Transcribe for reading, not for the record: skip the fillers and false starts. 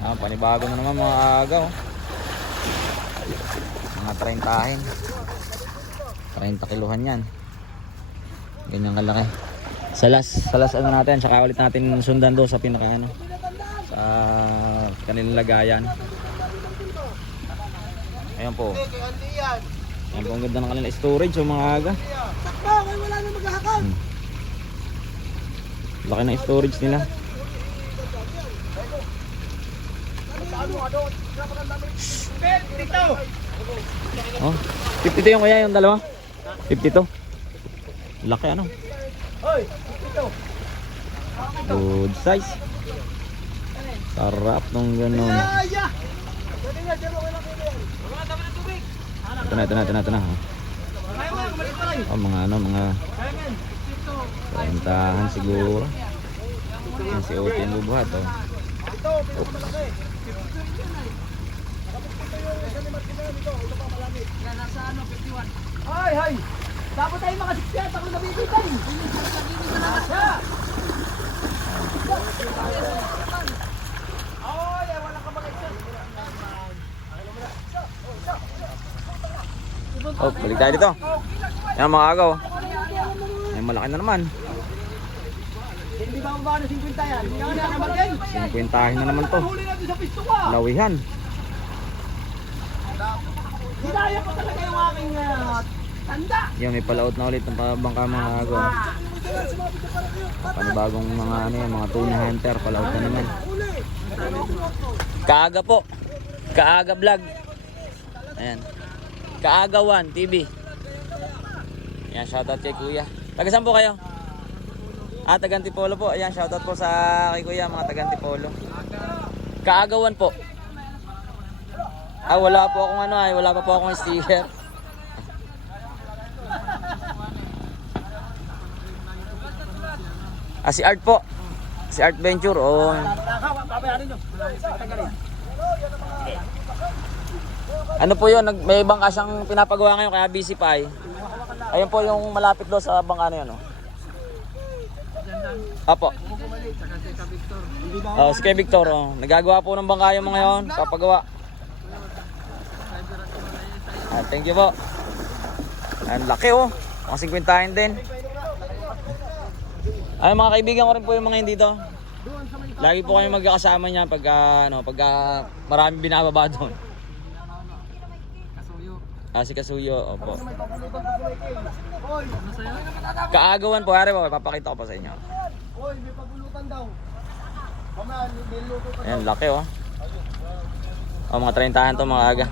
Panibago na naman mga agaw. Mga 30 kiluhan yan. Ganyan kalaki. Salas ano natin, saka ulit natin sundan doon sa pinaka ano, sa kanilang lagayan. Ayan po. Ayan po, ang ganda ng kanilang storage o mga aga. Wala na maghahakot. Laki ng storage nila. Oh, 52 yung kaya yung dalawa? 52. Laki ano? Good size. Sarap nung ganun. Ito na. Oh, mga ano, mga 40 siguro. Yan si Ote yung bubuhat, oh. Hay! Dapat tayo mga 60 ako nabibigay. Oh, balik tayo dito. Yan mga agaw. Ay, malaki na naman. Hindi ba mababa na 50 yan? Hindi ka na naman. 50 na naman to. Lawihan. Hinaya pa talaga yung aking tanda. Yan, may palaot na ulit ng pabangka mga agaw. Panibagong mga ano yan, mga tuna hunter. Palaot na naman. Kaaga po. Kaaga vlog. Ayan. Kaagawan TV. Ayan, shoutout kay kuya. Taga saan po kayo? Taga Antipolo po. Ayan, shoutout po sa kay kuya, mga taga Antipolo. Kaagawan po. Wala po akong ano wala pa po akong sticker. Si Art po. Si Art Venture. Oh. Ano po yun, may bangka siyang pinapagawa ngayon kaya busy pa Ayun po yung malapit doon sa bangka na yun. Apo. Si Kay Victor. Nagagawa po ng bangka yung mga yun, papagawa. Thank you po. Ang laki mga 50 din. Ay mga kaibigan ko rin po yung mga hindi dito. Lagi po kayong magkakasama niya pagka maraming binababa doon. Si Kasuyo, opo. Kaagawan po, ari po, papakita ko pa sa inyo. Oy, may pagulutan daw. Ayan, laki mga 30 to mga aga.